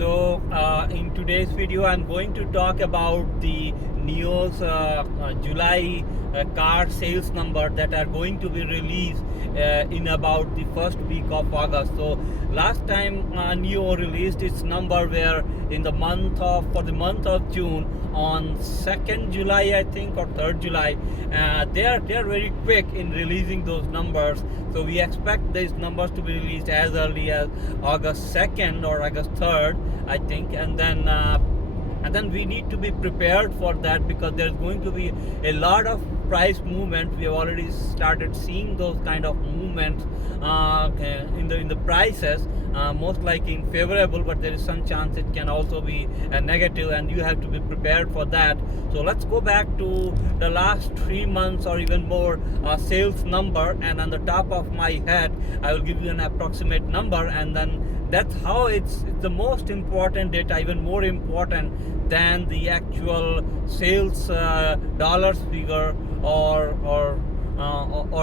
In today's video, I'm going to talk about the NIO's July car sales number that are going to be released in about the first week of August. So last time NIO released its number where in the for the month of June on 2nd July, I think, or 3rd July, they are very quick in releasing those numbers. So we expect these numbers to be released as early as August 2nd or August 3rd, I think, and then we need to be prepared for that because there's going to be a lot of price movement. We have already started seeing those kind of movements in the prices, most likely in favorable, but there is some chance it can also be a negative, and you have to be prepared for that. So let's go back to the last 3 months or even more sales number, and on the top of my head I will give you an approximate number, and then that's how it's the most important data, even more important than the actual sales dollars figure or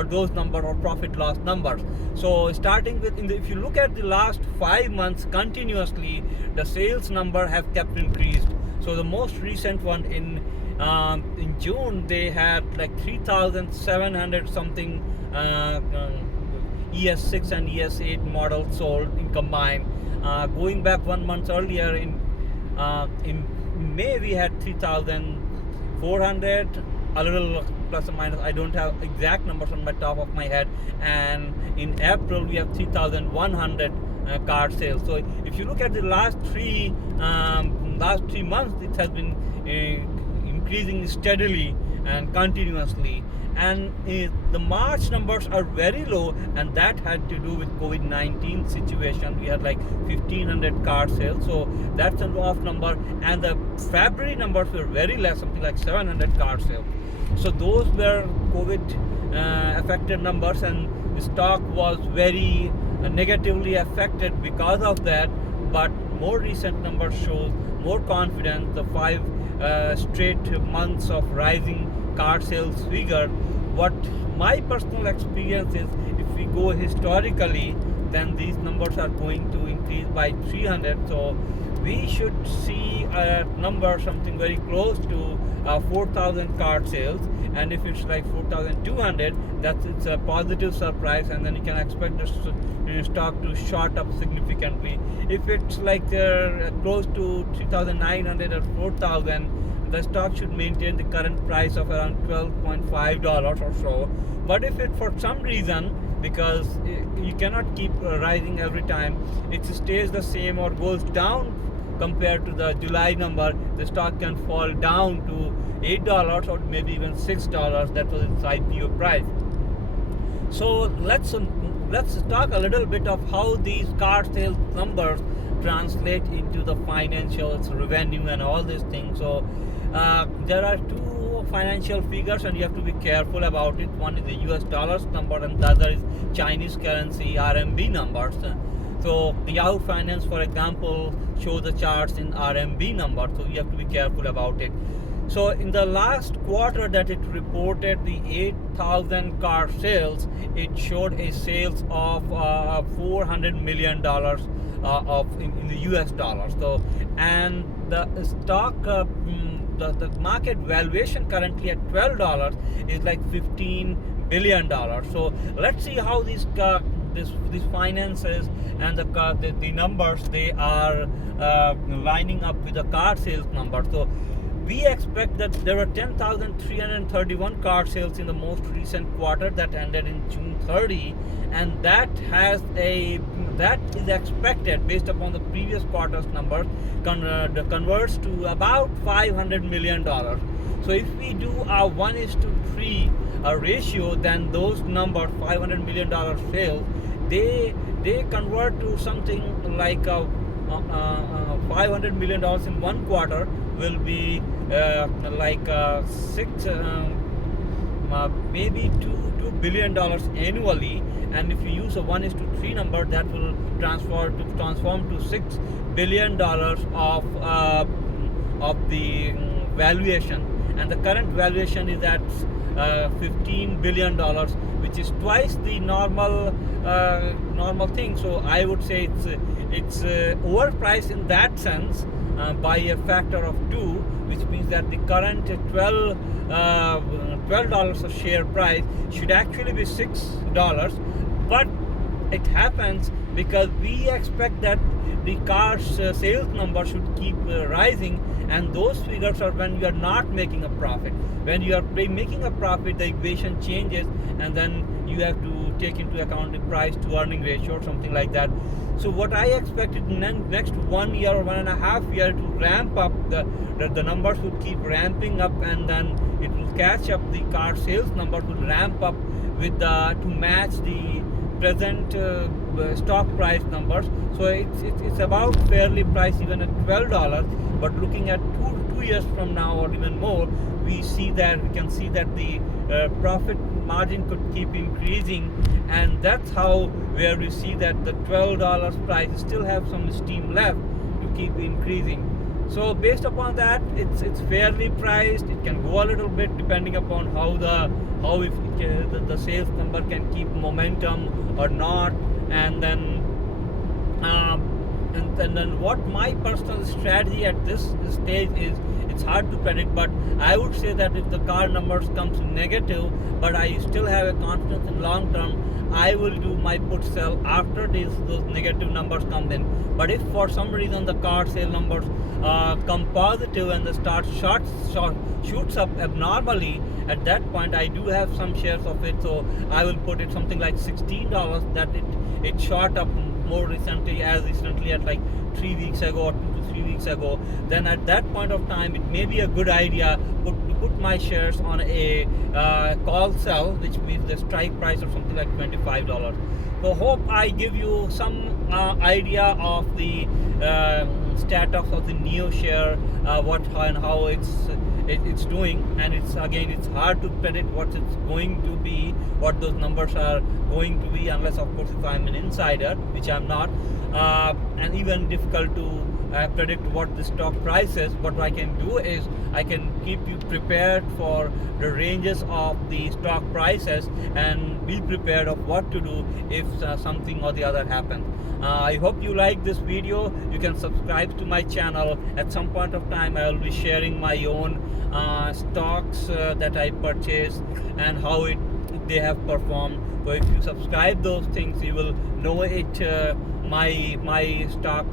those number or profit loss numbers. So starting with if you look at the last 5 months continuously, the sales number have kept increased. So the most recent one in June, they had like 3,700 something ES6 and ES8 models sold in combined. Going back 1 month earlier in May, we had 3,400, a little plus or minus. I don't have exact numbers on my top of my head. And in April, we have 3,100 car sales. So if you look at the last three months, it has been increasing steadily and continuously. And the March numbers are very low, and that had to do with COVID-19 situation. We had like 1,500 car sales, so that's an off number. And the February numbers were very less, something like 700 car sales. So those were COVID affected numbers, and the stock was very negatively affected because of that. But more recent numbers show more confidence. The 5 straight months of rising car sales figure. What my personal experience is, if we go historically, then these numbers are going to increase by 300. So we should see a number something very close to 4,000 car sales, and if it's like 4,200, it's a positive surprise, and then you can expect the stock to shot up significantly. If it's like close to 3,900 or 4,000, the stock should maintain the current price of around $12.5 or so. But if it for some reason, because you cannot keep rising every time, it stays the same or goes down compared to the July number, the stock can fall down to $8 or maybe even $6. That was its IPO price. So let's talk a little bit of how these car sales numbers translate into the financials, revenue, and all these things. So there are two financial figures, and you have to be careful about it. One is the US dollars number, and the other is Chinese currency RMB numbers. So Yahoo Finance, for example, show the charts in RMB number, so you have to be careful about it. So in the last quarter that it reported the 8,000 car sales, it showed a sales of $400 million in the US dollars. So, and the stock, the market valuation currently at $12 is like $15 billion. So let's see how these finances and the numbers, they are lining up with the car sales number. So we expect that there were 10,331 car sales in the most recent quarter that ended in June 30, and that is expected, based upon the previous quarter's numbers, converts to about $500 million. So if we do a 1:3 ratio, then those numbers, $500 million sales, they convert to something like $500 million in one quarter will be maybe $2 billion annually. And if you use a 1:3 number, that will transform to $6 billion of the valuation. And the current valuation is at $15 billion, which which is twice the normal thing. So I would say it's overpriced in that sense by a factor of 2, which means that the current $12 a share price should actually be $6, but it happens because we expect that the car's sales number should keep rising, and those figures are when you are not making a profit. When you are making a profit, the equation changes, and then you have to take into account the price to earning ratio or something like that. So what I expect in the next 1 year or 1.5 years to ramp up, the numbers will keep ramping up, and then it will catch up. The car sales numbers will ramp up with to match the present stock price numbers. So it's about fairly priced even at $12. But looking at two years from now or even more, we can see that the profit margin could keep increasing, and that's how where we see that the $12 price still have some steam left to keep increasing. So based upon that, it's fairly priced. It can go a little bit depending upon how if the sales number can keep momentum or not, and then what my personal strategy at this stage is, it's hard to predict, but I would say that if the car numbers comes negative, but I still have a confidence in long term, I will do my put sell after those negative numbers come in. But if for some reason the car sale numbers come positive and the stock shoots up abnormally, at that point I do have some shares of it, so I will put it something like $16 that it shot up more recently, as recently at like 3 weeks ago or 2 to 3 weeks ago. Then at that point of time, it may be a good idea to put my shares on a call sell, which means the strike price of something like $25. So hope I give you some idea of the status of the NIO share, what and how it's doing, and it's hard to predict what it's going to be, what those numbers are going to be, unless of course if I'm an insider, which I'm not, and even difficult to predict what the stock price is. What I can do is I can keep you prepared for the ranges of the stock prices and be prepared of what to do if something or the other happens. I hope you like this video. You can subscribe to my channel. At some point of time I will be sharing my own stocks that I purchased and how they have performed. So if you subscribe those things, you will know it my stock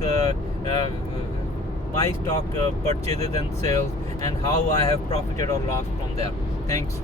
purchases and sales, and how I have profited or lost from there. Thanks.